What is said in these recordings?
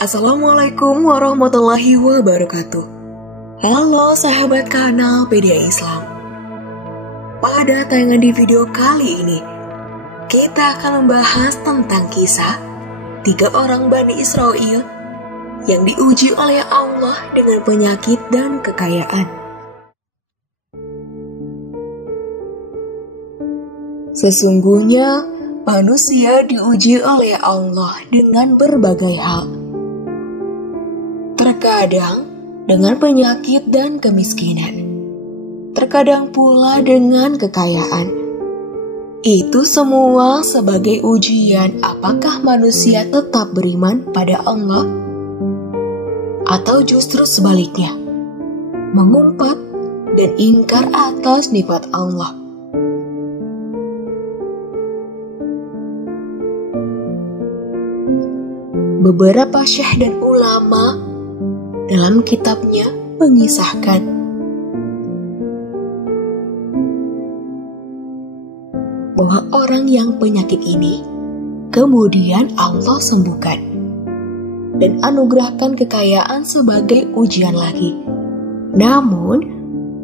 Assalamualaikum warahmatullahi wabarakatuh. Halo sahabat kanal Pedia Islam. Pada tayangan di video kali ini, kita akan membahas tentang kisah 3 orang Bani Israel yang diuji oleh Allah dengan penyakit dan kekayaan. Sesungguhnya manusia diuji oleh Allah dengan berbagai hal. Terkadang dengan penyakit dan kemiskinan, terkadang pula dengan kekayaan. Itu semua sebagai ujian apakah manusia tetap beriman pada Allah atau justru sebaliknya, mengumpat dan ingkar atas nikmat Allah. Beberapa syekh dan ulama dalam kitabnya mengisahkan bahwa orang yang penyakit ini kemudian Allah sembuhkan dan anugerahkan kekayaan sebagai ujian lagi. Namun,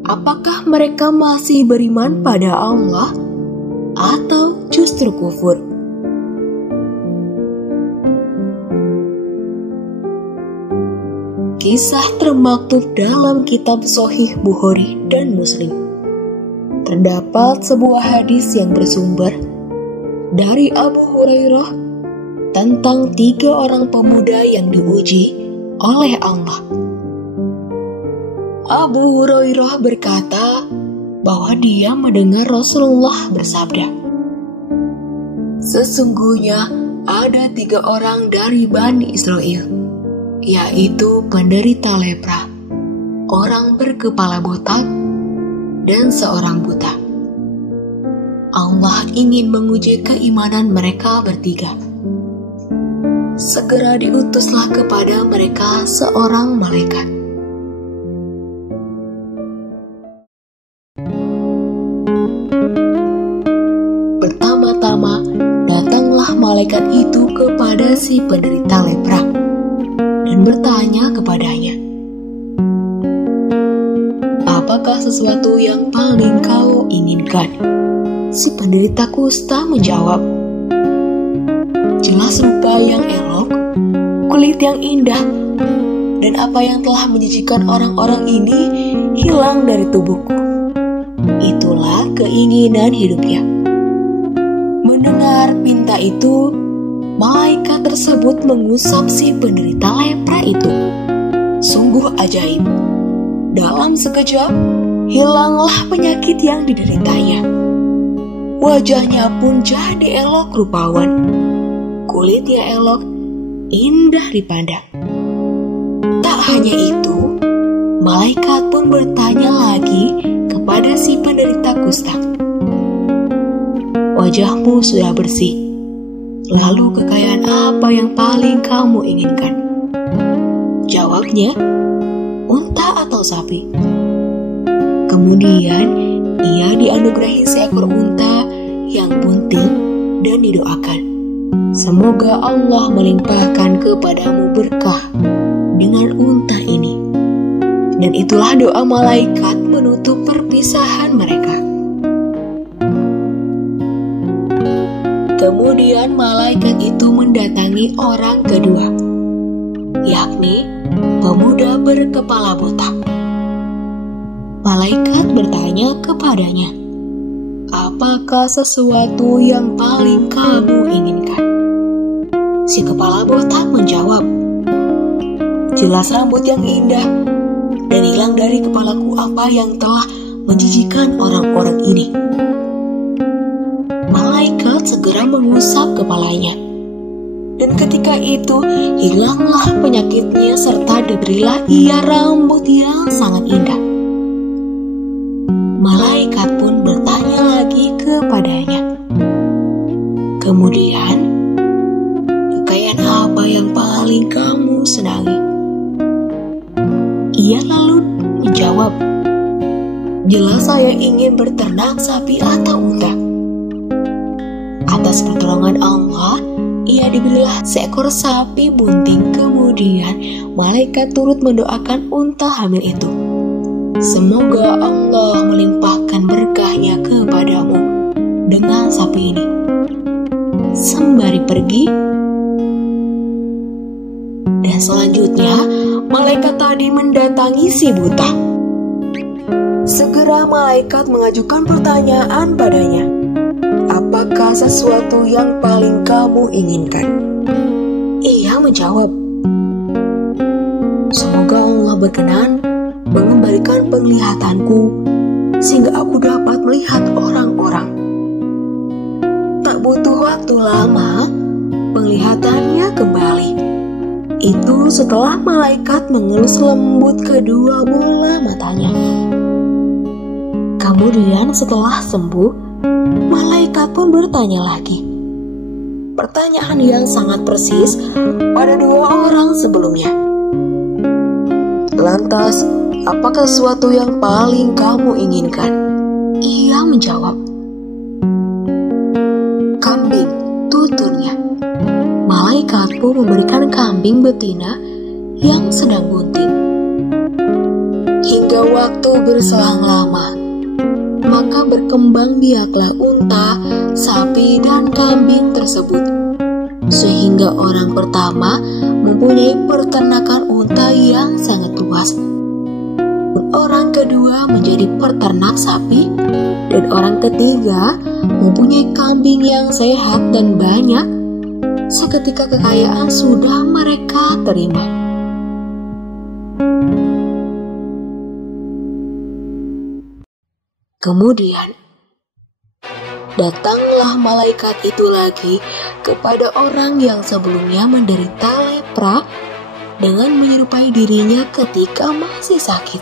apakah mereka masih beriman pada Allah atau justru kufur? Kisah termaktub dalam kitab Sahih Bukhari dan Muslim. Terdapat sebuah hadis yang bersumber dari Abu Hurairah tentang 3 orang pemuda yang diuji oleh Allah. Abu Hurairah berkata bahwa dia mendengar Rasulullah bersabda, "Sesungguhnya ada 3 orang dari Bani Israel, yaitu penderita lepra, orang berkepala botak, dan seorang buta. Allah ingin menguji keimanan mereka bertiga. Segera diutuslah kepada mereka seorang malaikat. Pertama-tama datanglah malaikat itu kepada si penderita lepra dan bertanya kepadanya, 'Apakah sesuatu yang paling kau inginkan?' Si penderita kusta menjawab, 'Jelas rupa yang elok, kulit yang indah, dan apa yang telah menjijikan orang-orang ini hilang dari tubuhku. Itulah keinginan hidupnya.' Mendengar pinta itu, malaikat tersebut mengusap si penderita lepra itu. Sungguh ajaib. Dalam sekejap, hilanglah penyakit yang dideritanya. Wajahnya pun jadi elok rupawan. Kulitnya elok, indah dipandang. Tak hanya itu, malaikat pun bertanya lagi kepada si penderita kusta, 'Wajahmu sudah bersih. Lalu kekayaan apa yang paling kamu inginkan?' Jawabnya, 'Unta atau sapi.' Kemudian ia dianugerahi seekor unta yang bunting dan didoakan, 'Semoga Allah melimpahkan kepadamu berkah dengan unta ini.' Dan itulah doa malaikat menutup perpisahan mereka. Kemudian malaikat itu mendatangi orang kedua, yakni pemuda berkepala botak. Malaikat bertanya kepadanya, 'Apakah sesuatu yang paling kamu inginkan?' Si kepala botak menjawab, 'Jelas rambut yang indah, dan hilang dari kepalaku apa yang telah menjijikan orang-orang ini.' Malaikat segera mengusap kepalanya, dan ketika itu hilanglah penyakitnya serta diberilah ia rambut yang sangat indah. Malaikat pun bertanya lagi kepadanya, 'Kemudian, kekayaan apa yang paling kamu senangi?' Ia lalu menjawab, 'Jelas saya ingin berternak sapi atau unta.' Atas pertolongan Allah, ia diberilah seekor sapi bunting. Kemudian malaikat turut mendoakan unta hamil itu. Semoga Allah melimpahkan berkahnya kepadamu dengan sapi ini. Sembari pergi, dan selanjutnya malaikat tadi mendatangi si buta. Segera malaikat mengajukan pertanyaan padanya. Apakah sesuatu yang paling kamu inginkan? Ia menjawab, semoga Allah berkenan mengembalikan penglihatanku sehingga aku dapat melihat orang-orang. Tak butuh waktu lama, penglihatannya kembali. Itu setelah malaikat mengelus lembut kedua bola matanya. Kemudian setelah sembuh, malaikat pun bertanya lagi. Pertanyaan yang sangat persis pada dua orang sebelumnya. Lantas, apakah sesuatu yang paling kamu inginkan? Ia menjawab, kambing, tuturnya. Malaikat pun memberikan kambing betina yang sedang bunting. Hingga waktu berselang lama, maka berkembang biaklah unta, sapi, dan kambing tersebut. Sehingga orang pertama mempunyai peternakan unta yang sangat luas. Orang kedua menjadi peternak sapi, dan orang ketiga mempunyai kambing yang sehat dan banyak. Seketika kekayaan sudah mereka terima. Kemudian datanglah malaikat itu lagi kepada orang yang sebelumnya menderita lepra dengan menyerupai dirinya ketika masih sakit.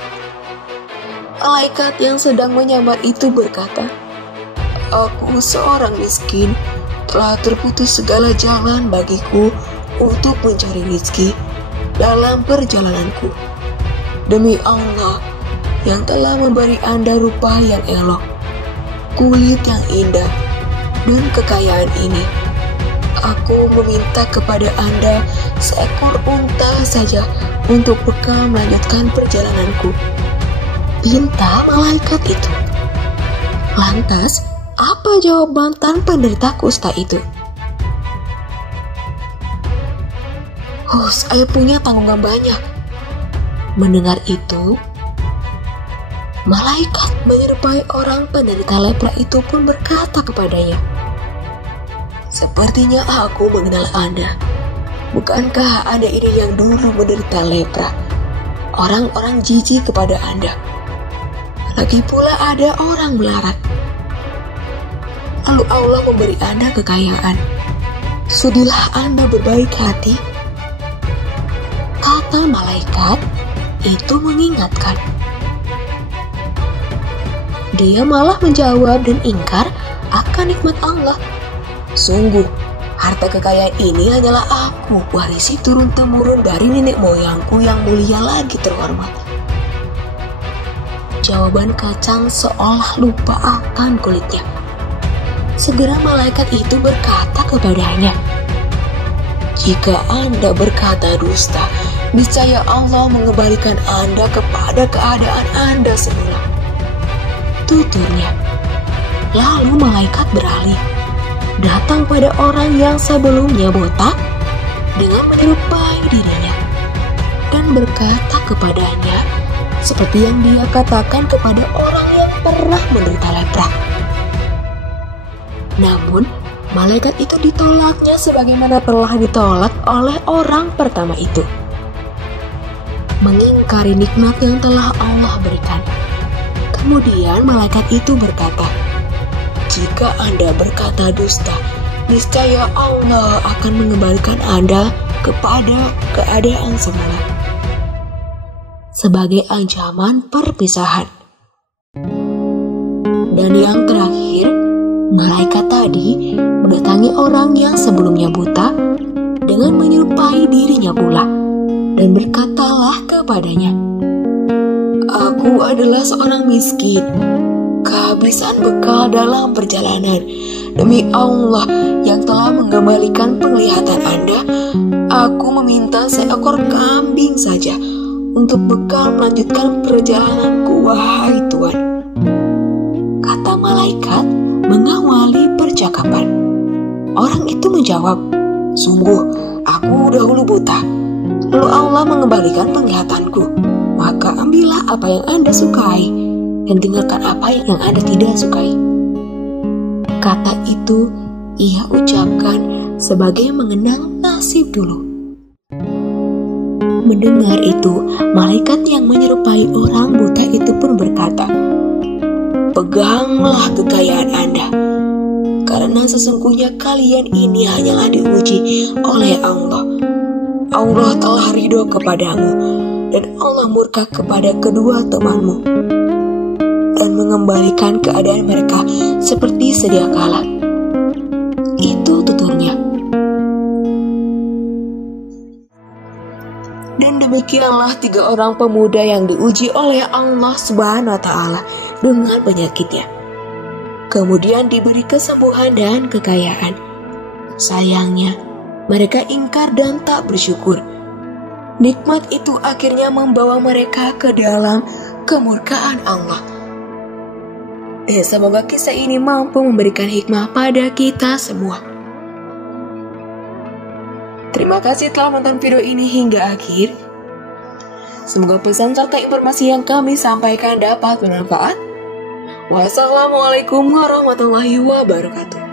Malaikat yang sedang menyamar itu berkata, aku seorang miskin, telah terputus segala jalan bagiku untuk mencari rezeki dalam perjalananku. Demi Allah yang telah memberi Anda rupa yang elok, kulit yang indah, dan kekayaan ini, aku meminta kepada Anda seekor unta saja untuk bekal melanjutkan perjalananku. Pinta malaikat itu. Lantas, apa jawaban penderita kusta itu? Saya punya tanggungan banyak. Mendengar itu, malaikat menyerupai orang penderita lepra itu pun berkata kepadanya, sepertinya aku mengenal Anda. Bukankah Anda ini yang dulu menderita lepra? Orang-orang jijik kepada Anda. Lagi pula ada orang melarat. Lalu Allah memberi Anda kekayaan. Sudilah Anda berbaik hati. Kata malaikat itu mengingatkan. Dia malah menjawab dan ingkar akan nikmat Allah. Sungguh, harta kekayaan ini hanyalah aku warisi turun-temurun dari nenek moyangku yang mulia lagi terhormat. Jawaban kacang seolah lupa akan kulitnya. Segera malaikat itu berkata kepadanya, jika Anda berkata dusta, niscaya Allah mengembalikan Anda kepada keadaan Anda semula. Tuturnya. Lalu malaikat beralih, datang pada orang yang sebelumnya botak dengan menyerupai dirinya, dan berkata kepadanya seperti yang dia katakan kepada orang yang pernah menderita lepra. Namun, malaikat itu ditolaknya sebagaimana telah ditolak oleh orang pertama itu. Mengingkari nikmat yang telah Allah berikan. Kemudian malaikat itu berkata, jika Anda berkata dusta, niscaya Allah akan mengembalikan Anda kepada keadaan semula. Sebagai ancaman perpisahan. Dan yang terakhir, malaikat tadi mendatangi orang yang sebelumnya buta dengan menyerupai dirinya pula dan berkatalah kepadanya, aku adalah seorang miskin, kehabisan bekal dalam perjalanan Demi Allah yang telah mengembalikan penglihatan Anda, aku meminta seekor kambing saja untuk bekal melanjutkan perjalananku, wahai Tuhan. Kata malaikat mengawali percakapan. Orang itu menjawab, sungguh aku dahulu buta, lalu Allah mengembalikan penglihatanku. Maka ambillah apa yang Anda sukai dan tinggalkan apa yang Anda tidak sukai. Kata itu ia ucapkan sebagai mengenang nasib dulu. Mendengar itu, malaikat yang menyerupai orang buta itu pun berkata, peganglah kekayaan Anda, karena sesungguhnya kalian ini hanyalah diuji oleh Allah. Allah telah ridho kepadamu, dan Allah murka kepada kedua temanmu, dan mengembalikan keadaan mereka seperti sedia kala. Itu tuturnya. Dan demikianlah 3 orang pemuda yang diuji oleh Allah Subhanahu wa Ta'ala dengan penyakitnya, kemudian diberi kesembuhan dan kekayaan. Sayangnya, mereka ingkar dan tak bersyukur. Nikmat itu akhirnya membawa mereka ke dalam kemurkaan Allah. Dan semoga kisah ini mampu memberikan hikmah pada kita semua. Terima kasih telah menonton video ini hingga akhir. Semoga pesan serta informasi yang kami sampaikan dapat bermanfaat. Wassalamualaikum warahmatullahi wabarakatuh.